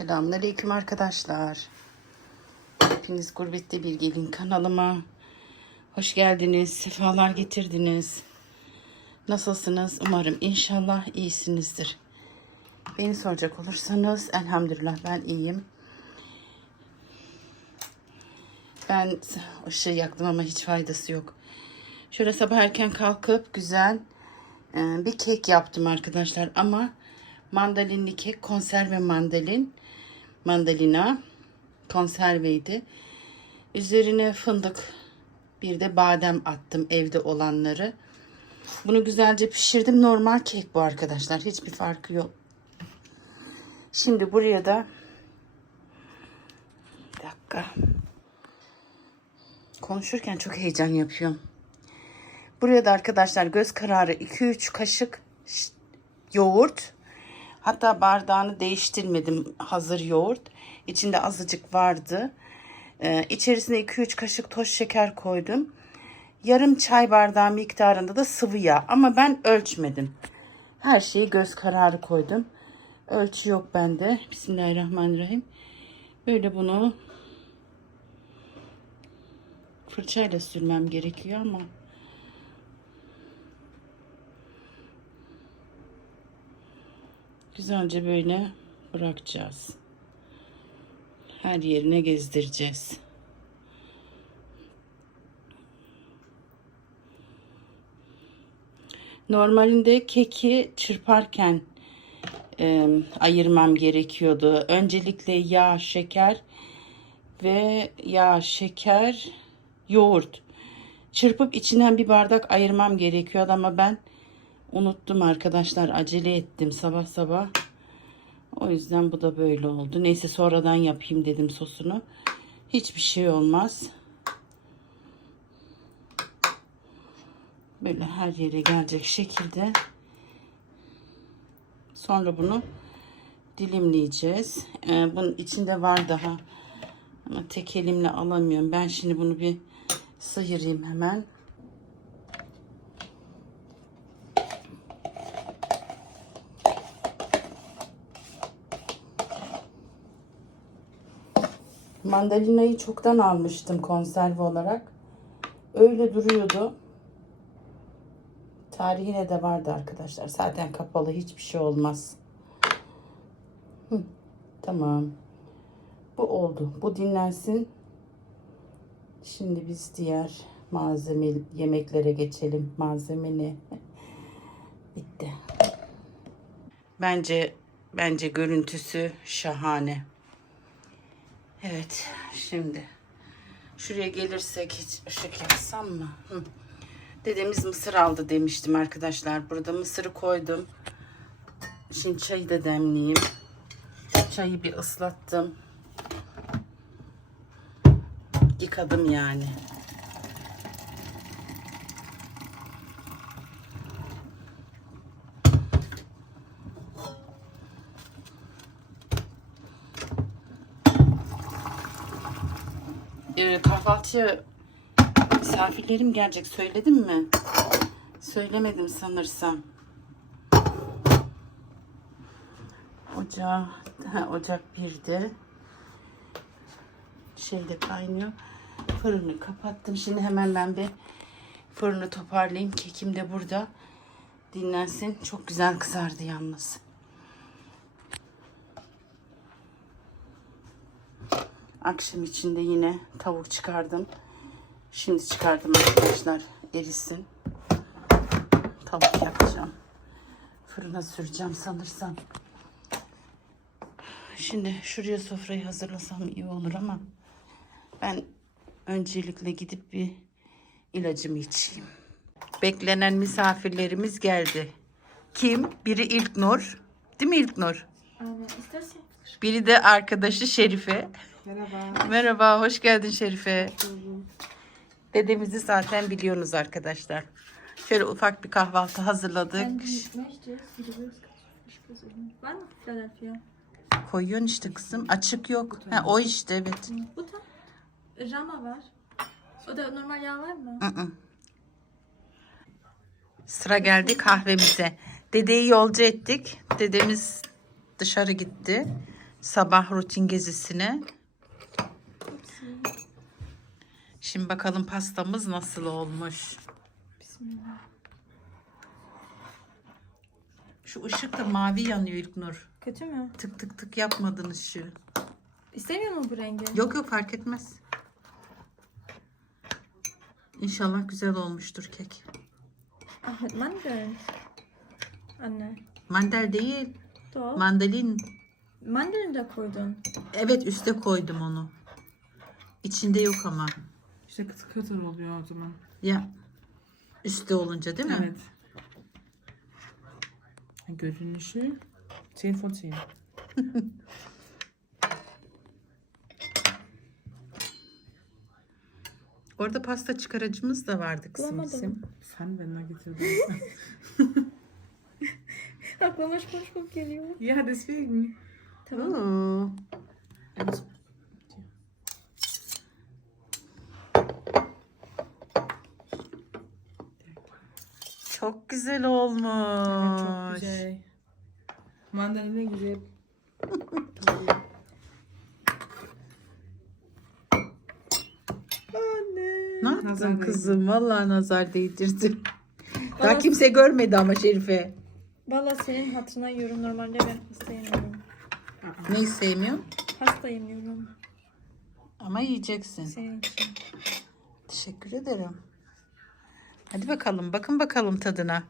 Selamünaleyküm arkadaşlar. Hepiniz gurbette bir gelin kanalıma. Hoş geldiniz, sefalar getirdiniz. Nasılsınız? Umarım inşallah iyisinizdir. Beni soracak olursanız elhamdülillah ben iyiyim. Ben ışığı yaktım ama hiç faydası yok. Şöyle sabah erken kalkıp güzel e, bir kek yaptım arkadaşlar ama mandalinli kek konserve mandalin mandalina konserveydi. Üzerine fındık bir de badem attım evde olanları. Bunu güzelce pişirdim. Normal kek bu arkadaşlar. Hiçbir farkı yok. Şimdi buraya da bir dakika. Konuşurken çok heyecan yapıyorum. Buraya da arkadaşlar göz kararı 2-3 kaşık yoğurt. Hatta bardağını değiştirmedim hazır yoğurt. İçinde azıcık vardı. Ee, içerisine 2-3 kaşık toz şeker koydum. Yarım çay bardağı miktarında da sıvı yağ. Ama ben ölçmedim. Her şeyi göz kararı koydum. Ölçü yok bende. Bismillahirrahmanirrahim. Böyle bunu fırçayla sürmem gerekiyor ama güzelce böyle bırakacağız. Her yerine gezdireceğiz. Normalinde keki çırparken e, ayırmam gerekiyordu. Öncelikle yağ, şeker ve yağ, şeker, yoğurt çırpıp içinden bir bardak ayırmam gerekiyordu ama ben unuttum arkadaşlar. Acele ettim sabah sabah. O yüzden bu da böyle oldu. Neyse sonradan yapayım dedim sosunu. Hiçbir şey olmaz. Böyle her yere gelecek şekilde. Sonra bunu dilimleyeceğiz. Ee, bunun içinde var daha. Ama tek elimle alamıyorum. Ben şimdi bunu bir sıyırayım hemen. Mandalinayı çoktan almıştım konserve olarak. Öyle duruyordu. Tarihine de vardı arkadaşlar. Zaten kapalı hiçbir şey olmaz. Hı, tamam. Bu oldu. Bu dinlensin. Şimdi biz diğer malzeme yemeklere geçelim. Malzeme ne? Bitti. Bence bence görüntüsü şahane. Evet, şimdi şuraya gelirsek hiç ışık yaksam mı? Hı. Dedemiz mısır aldı demiştim arkadaşlar. Burada mısırı koydum. Şimdi çayı da demleyeyim. Çayı bir ıslattım. Yıkadım yani. Ee, kahvaltıya misafirlerim gelecek. Söyledim mi? Söylemedim sanırsam. Ocağı, ocak birde. Şeyde kaynıyor. Fırını kapattım. Şimdi hemen ben bir fırını toparlayayım. Kekim de burada. Dinlensin. Çok güzel kızardı yalnız. Akşam içinde yine tavuk çıkardım. Şimdi çıkardım arkadaşlar. Erisin. Tavuk yapacağım. Fırına süreceğim sanırsam. Şimdi şuraya sofrayı hazırlasam iyi olur ama ben öncelikle gidip bir ilacımı içeyim. Beklenen misafirlerimiz geldi. Kim? Biri İlknur. Değil mi İlknur? Aynen istersen. Biri de arkadaşı Şerife. Merhaba. Merhaba, hoş geldin Şerife. Dedemizi zaten biliyorsunuz arkadaşlar. Şöyle ufak bir kahvaltı hazırladık. Koyuyorsun işte kızım. Açık yok. Ha, o işte evet. Butter? Rama var. O da normal yağ var mı? Hı. Sıra geldi kahvemize. Dedeyi yolcu ettik. Dedemiz dışarı gitti. sabah rutin gezisine. Şimdi bakalım pastamız nasıl olmuş. Bismillah. Şu ışık da mavi yanıyor İlknur. Kötü mü? Tık tık tık yapmadın ışığı. İstemiyor mu bu rengi? Yok yok fark etmez. İnşallah güzel olmuştur kek. Ahmet mandalin. Anne. Mandal değil, Doğal. mandalin. mandalin de koydun. Evet üste koydum onu. İçinde yok ama. İşte kıtır kıtır oluyor o zaman. Ya üstte olunca değil mi? Evet. Görünüşü 10 von 10. Orada pasta çıkarıcımız da vardı kızım Bulamadım. bizim. Pfannenwender getirdim. Aklıma SpongeBob geliyor. ja, deswegen. Tamam. Oo. Evet. Çok güzel olmuş. Çok güzel. Mandalina güzel. Anne. Ne yaptın Nazar kızım? Vallahi nazar değdirdin. Daha Bana- kimse görmedi ama Şerife. Valla senin hatırına yiyorum. Normalde ben pasta yemiyorum. Neyi sevmiyorum? Pasta yemiyorum. Ama yiyeceksin. Senin için. Teşekkür ederim. Hadi bakalım. Bakın bakalım tadına.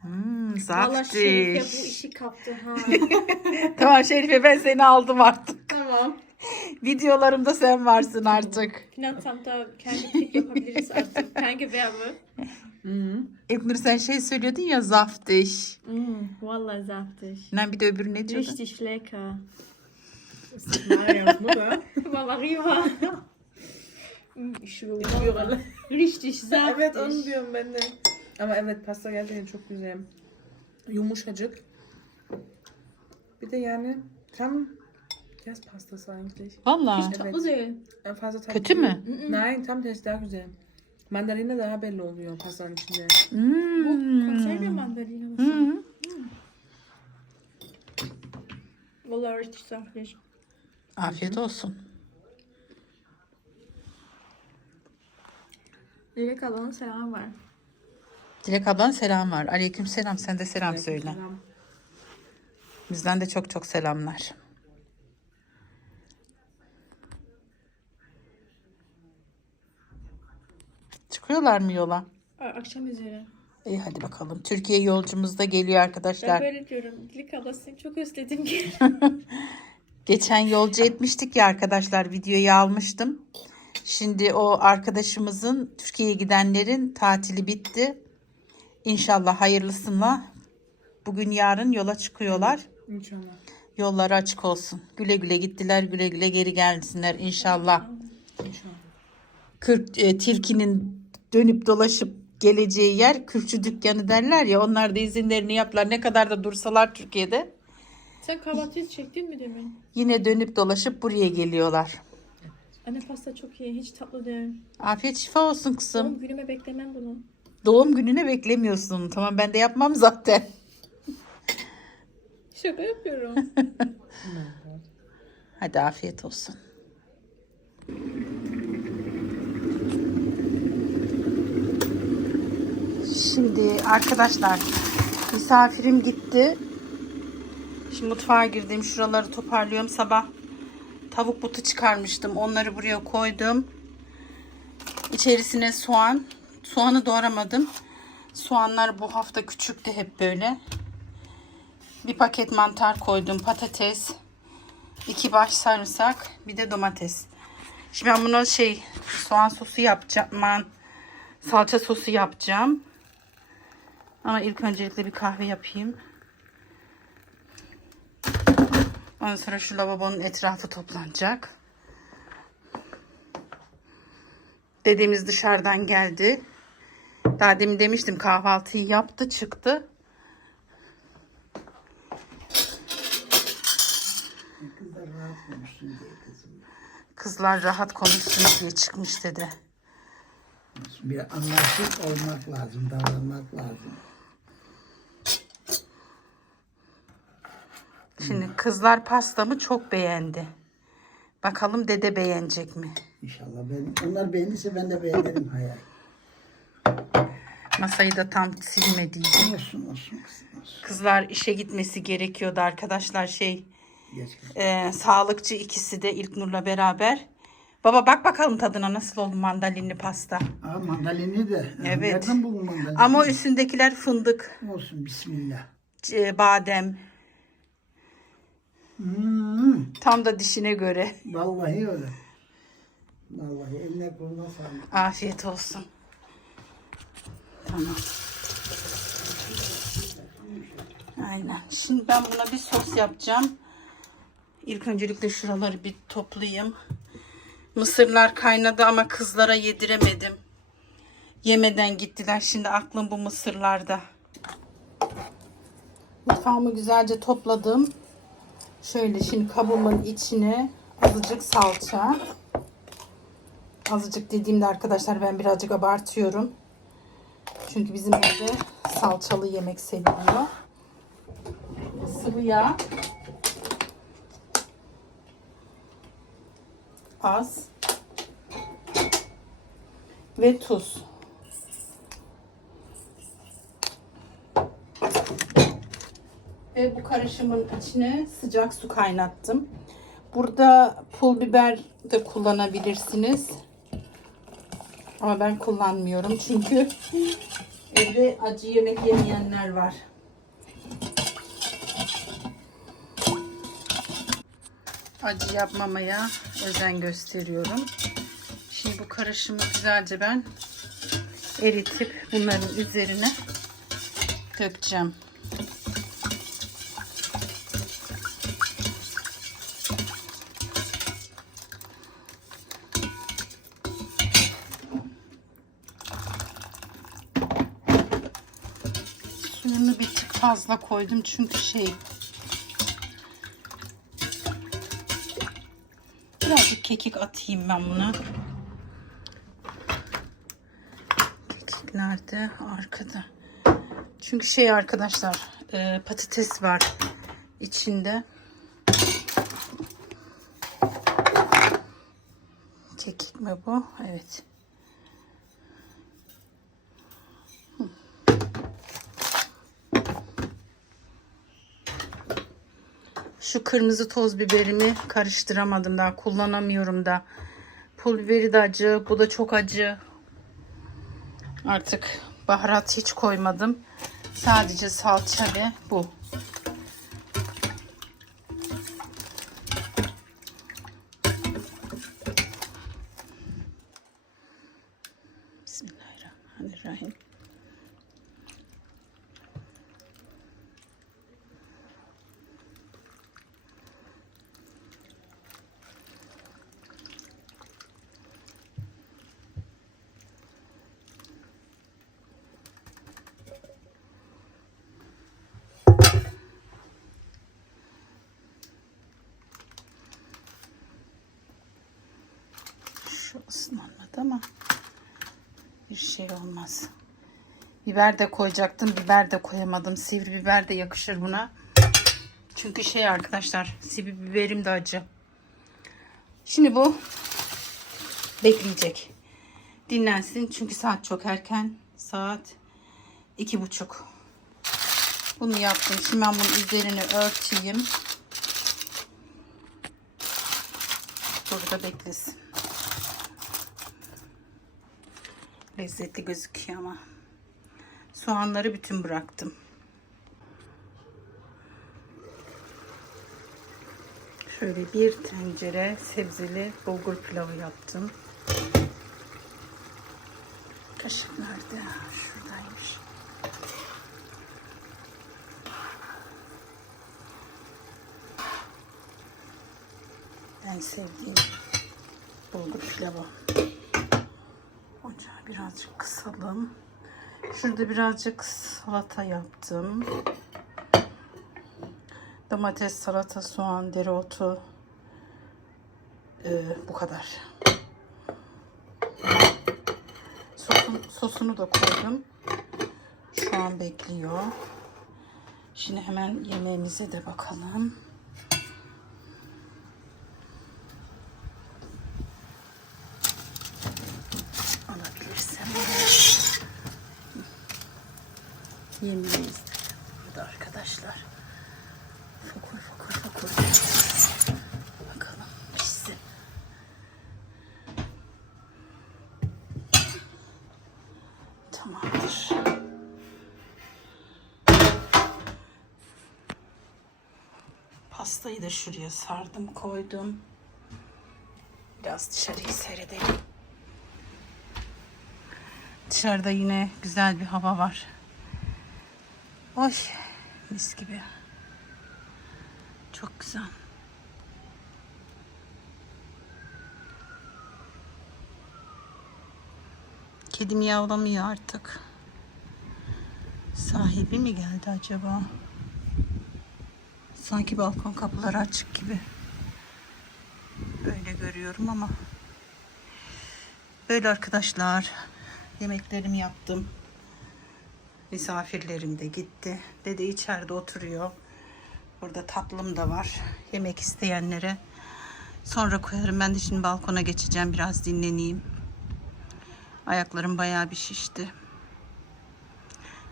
Hmm, Valla Şerife bu işi kaptı ha. tamam Şerife ben seni aldım artık. tamam. Videolarımda sen varsın artık. Finansamda kendi klip yapabiliriz artık. Kendi Werbe. Mhm. İlknur sen şey söylüyordun ya zaftiş. Mm, Valla saftig. Lan bir de öbürü ne diyordun? Richtig lecker. Das ist Marias Mutter. Mama Riva. Diyorlar. Richtig saftig. evet onu diyorum ben de. Ama evet pasta gerçekten çok güzel. Yumuşacık. Bir de yani tam yaz pastası eigentlich. Valla. Evet. Tatlı değil. En fazla tatlı Kötü mü? Nein tam tersi daha güzel. Mandalina daha belli oluyor pastanın içinde. Hmm. Konserve Mandarine. Hmm. Valla richtig saftig. Afiyet olsun. Dilek ablanın selamı var. Dilek ablan selam var. Aleyküm selam. Sen de selam söyle. Selam. Bizden de çok çok selamlar. Çıkıyorlar mı yola? Akşam üzeri. İyi hadi bakalım. Türkiye yolcumuz da geliyor Ben arkadaşlar. böyle diyorum. Dilek abla seni çok özledim ki. Geçen yolcu etmiştik ya arkadaşlar videoyu almıştım. Şimdi o arkadaşımızın Türkiye'ye gidenlerin tatili bitti. İnşallah hayırlısıyla bugün yarın yola çıkıyorlar. İnşallah. Yolları açık olsun. Güle güle gittiler, güle güle geri gelsinler inşallah. İnşallah. Kürk e, tilkinin dönüp dolaşıp geleceği yer kürkçü dükkanı derler ya. Onlar da izinlerini yaplar. Ne kadar da dursalar Türkiye'de Sen kahvaltıyı çektin mi demin? yine dönüp dolaşıp buraya geliyorlar. Anne pasta çok iyi. Hiç tatlı değil. Afiyet şifa olsun kızım. Doğum günüme beklemem bunu. Doğum gününe beklemiyorsun. Tamam ben de yapmam zaten. Şaka yapıyorum. Hadi afiyet olsun. Şimdi arkadaşlar misafirim gitti. Şimdi mutfağa girdim. Şuraları toparlıyorum. Sabah tavuk butu çıkarmıştım. Onları buraya koydum. İçerisine soğan. Soğanı doğramadım. Soğanlar bu hafta küçüktü hep böyle. Bir paket mantar koydum. Patates. iki baş sarımsak. Bir de domates. Şimdi ben buna şey soğan sosu yapacağım. Man, salça sosu yapacağım. Ama ilk öncelikle bir kahve yapayım. Ondan sonra şu lavabonun etrafı toplanacak. Dedemiz dışarıdan geldi. Daha demin demiştim kahvaltıyı yaptı çıktı. Kızlar rahat konuşsun diye çıkmış dedi. Bir anlaşık olmak lazım, davranmak lazım. Şimdi kızlar pastamı çok beğendi. Bakalım dede beğenecek mi? İnşallah ben, onlar beğendiyse ben de beğenirim hayal. Masayı da tam silmediydim. Olsun olsun. Kızlar işe gitmesi gerekiyordu arkadaşlar şey e, sağlıkçı ikisi de İlknur'la beraber. Baba bak bakalım tadına nasıl oldu mandalinli pasta. Aa mandalini de. Evet. Nereden buldun mandalini? Ama üstündekiler fındık, Olsun bismillah. e, badem. Hmm, Tam da dişine göre. vallahi öyle. Vallahi eline koluna sağlık. Afiyet olsun. Tamam. Aynen. Şimdi ben buna bir sos yapacağım. İlk öncelikle şuraları bir toplayayım. Mısırlar kaynadı ama kızlara yediremedim. Yemeden gittiler. Şimdi aklım bu mısırlarda. Mutfağımı güzelce topladım. Şöyle şimdi kabımın içine azıcık salça. Azıcık dediğimde arkadaşlar ben birazcık abartıyorum. Çünkü bizim evde salçalı yemek seviliyor. Sıvı yağ. Az. Ve tuz. Ve bu karışımın içine sıcak su kaynattım. Burada pul biber de kullanabilirsiniz. Ama ben kullanmıyorum çünkü evde acı yemek yemeyenler var. Acı yapmamaya özen gösteriyorum. Şimdi bu karışımı güzelce ben eritip bunların üzerine dökeceğim. Suyunu bir tık fazla koydum çünkü şey birazcık kekik atayım ben buna. Kekik nerede? Arkada. Çünkü şey arkadaşlar e, patates var içinde. Kekik mi bu? Evet. Şu kırmızı toz biberimi karıştıramadım daha kullanamıyorum da. Pul biberi de acı. Bu da çok acı. Artık baharat hiç koymadım. Sadece salça ve bu. Bismillahirrahmanirrahim. Şu ıslanmadı ama bir şey olmaz. Biber de koyacaktım. Biber de koyamadım. Sivri biber de yakışır buna. Çünkü şey arkadaşlar sivri biberim de acı. Şimdi bu bekleyecek. Dinlensin. Çünkü saat çok erken. Saat iki buçuk. Bunu yaptım. Şimdi ben bunun üzerini örteyim. Burada beklesin. Lezzetli gözüküyor ama. Soğanları bütün bıraktım. Şöyle bir tencere sebzeli bulgur pilavı yaptım. Kaşık nerede? Şuradaymış. En sevdiğim bulgur pilavı. Ocağı birazcık kısalım. Şurada birazcık salata yaptım. Domates, salata, soğan, dereotu. Ee, bu kadar. Sosun, sosunu da koydum. Şu an bekliyor. Şimdi hemen yemeğimize de bakalım. Yemeğimiz burada arkadaşlar. Fokur fokur fokur. Bakalım pişsin. Tamamdır. Pastayı da şuraya sardım koydum. Biraz dışarıyı seyredelim. Dışarıda yine güzel bir hava var. Oy mis gibi. Çok güzel. Kedim yavlamıyor artık. Sahibi mi geldi acaba? Sanki balkon kapıları açık gibi. Öyle görüyorum ama. Böyle arkadaşlar. Yemeklerimi yaptım. Misafirlerim de gitti. Dede içeride oturuyor. Burada tatlım da var. Yemek isteyenlere. Sonra koyarım. Ben de şimdi balkona geçeceğim. Biraz dinleneyim. Ayaklarım bayağı bir şişti.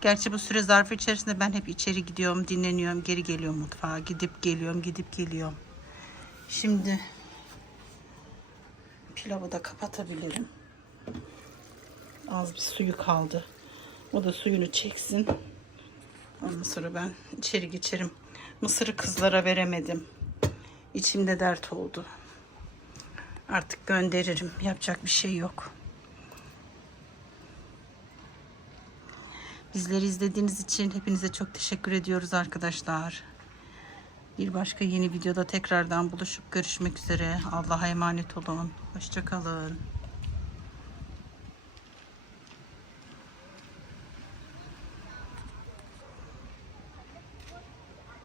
Gerçi bu süre zarfı içerisinde ben hep içeri gidiyorum, dinleniyorum, geri geliyorum mutfağa. Gidip geliyorum, gidip geliyorum. Şimdi pilavı da kapatabilirim. Az bir suyu kaldı. O da suyunu çeksin. Ondan sonra ben içeri geçerim. Mısırı kızlara veremedim. İçimde dert oldu. Artık gönderirim. Yapacak bir şey yok. Bizleri izlediğiniz için hepinize çok teşekkür ediyoruz arkadaşlar. Bir başka yeni videoda tekrardan buluşup görüşmek üzere. Allah'a emanet olun. Hoşçakalın.